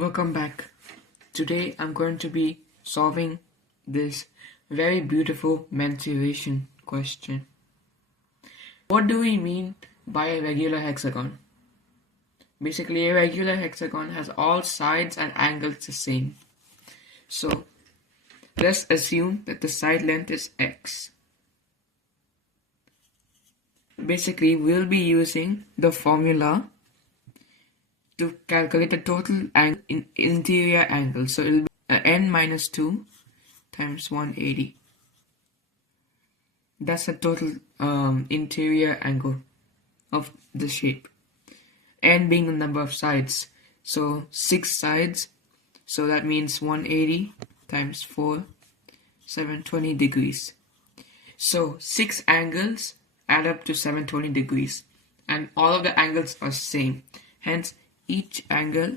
Welcome back. Today I'm going to be solving this very beautiful mensuration question. What do we mean by a regular hexagon? Basically, a regular hexagon has all sides and angles the same. So let's assume that the side length is x. Basically, we'll be using the formula to calculate the total interior angle. So it will be n minus 2 times 180. That's the total interior angle of the shape. N being the number of sides. So 6 sides. So that means 180 times 4, 720 degrees. So 6 angles add up to 720 degrees. And all of the angles are same. Hence, each angle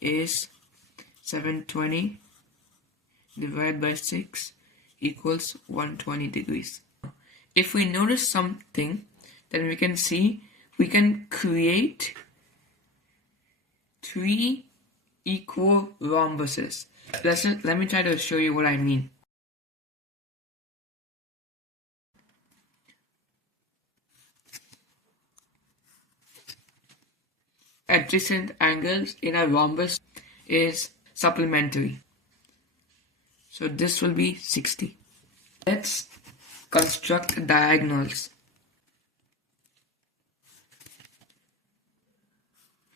is 720 divided by 6 equals 120 degrees. If we notice something, then we can see we can create 3 equal rhombuses. Let me try to show you what I mean. Adjacent angles in a rhombus is supplementary. So this will be 60. Let's construct diagonals.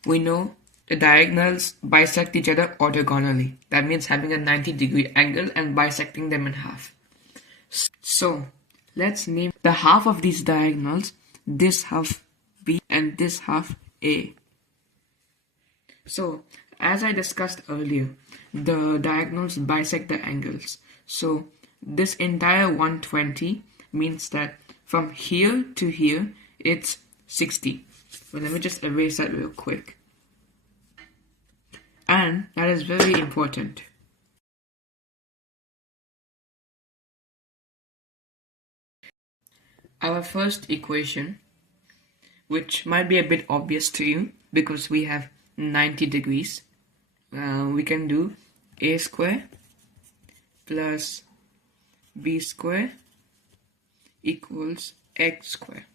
We know the diagonals bisect each other orthogonally. That means having a 90-degree angle and bisecting them in half. So let's name the half of these diagonals, this half B and this half A. So, as I discussed earlier, the diagonals bisect the angles. So, this entire 120 means that from here to here, it's 60. So, let me just erase that real quick. And that is very important. Our first equation, which might be a bit obvious to you because we have 90 degrees, we can do a square plus b square equals x square.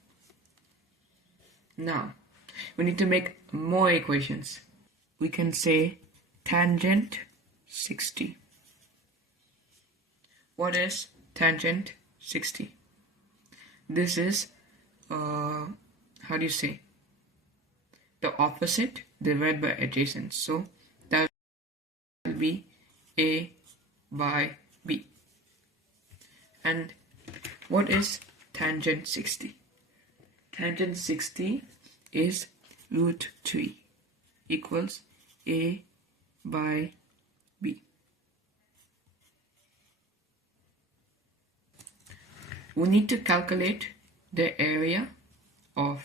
Now, we need to make more equations. We can say tangent 60. What is tangent 60? This is, how do you say? The opposite divided by adjacent. So that will be A by B. And what is tangent 60? Tangent 60 is root 3 equals A by B. We need to calculate the area of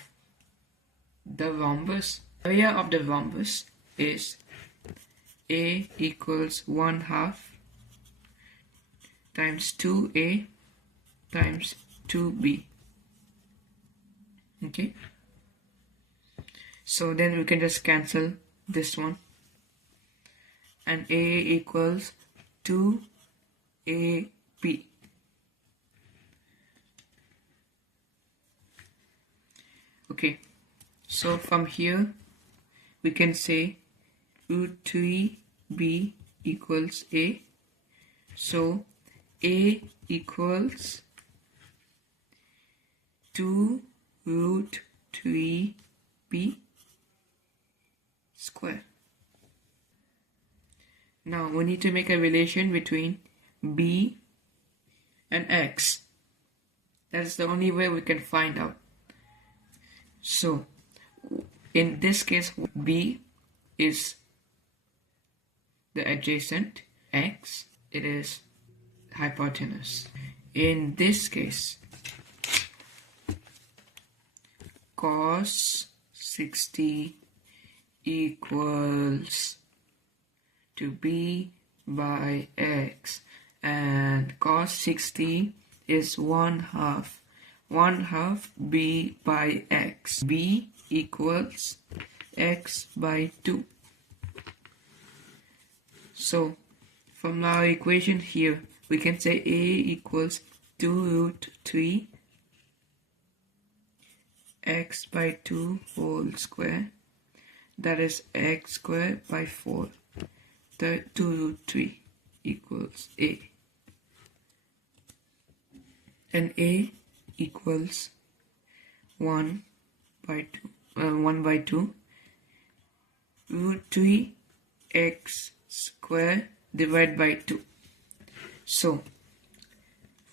the rhombus. Area of the rhombus is A equals 1/2 times 2A times 2B. Okay. So then we can just cancel this one. And A equals 2AB. Okay. So from here, we can say root 3b equals a. So a equals 2 root 3b square. Now we need to make a relation between b and x. That's the only way we can find out. So in this case, B is the adjacent, X, it is hypotenuse. In this case, cos 60 equals to B by X, and cos 60 is 1/2 B by X. B equals X by 2. So from our equation here, we can say A equals 2 root 3 x by 2 whole square, that is x square by 4. The 2 root 3 equals A. And A equals 1 by 2 root 3 x square divided by 2. So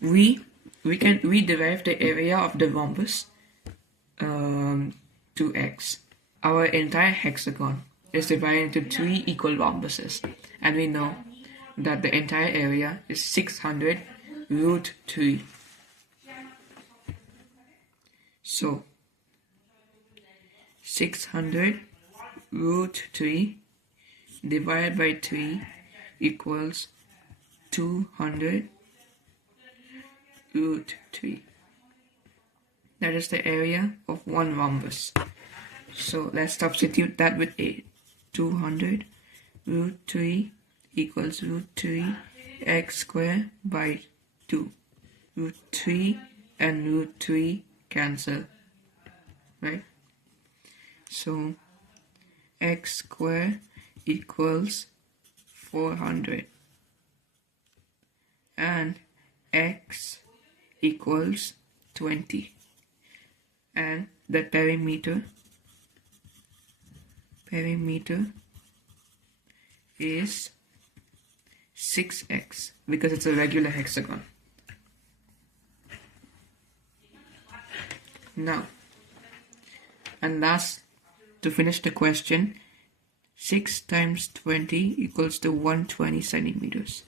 we derive the area of the rhombus 2x. Our entire hexagon is divided into 3 equal rhombuses, and we know that the entire area is 600 root 3. So 600 root 3 divided by 3 equals 200 root 3. That is the area of one rhombus. So let's substitute that with A. 200 root 3 equals root 3 x square by 2. Root 3 and root 3 cancel, right? So x square equals 400 and x equals 20, and the perimeter is 6x because it's a regular hexagon. Now, and last, to finish the question, 6 times 20 equals to 120 centimeters.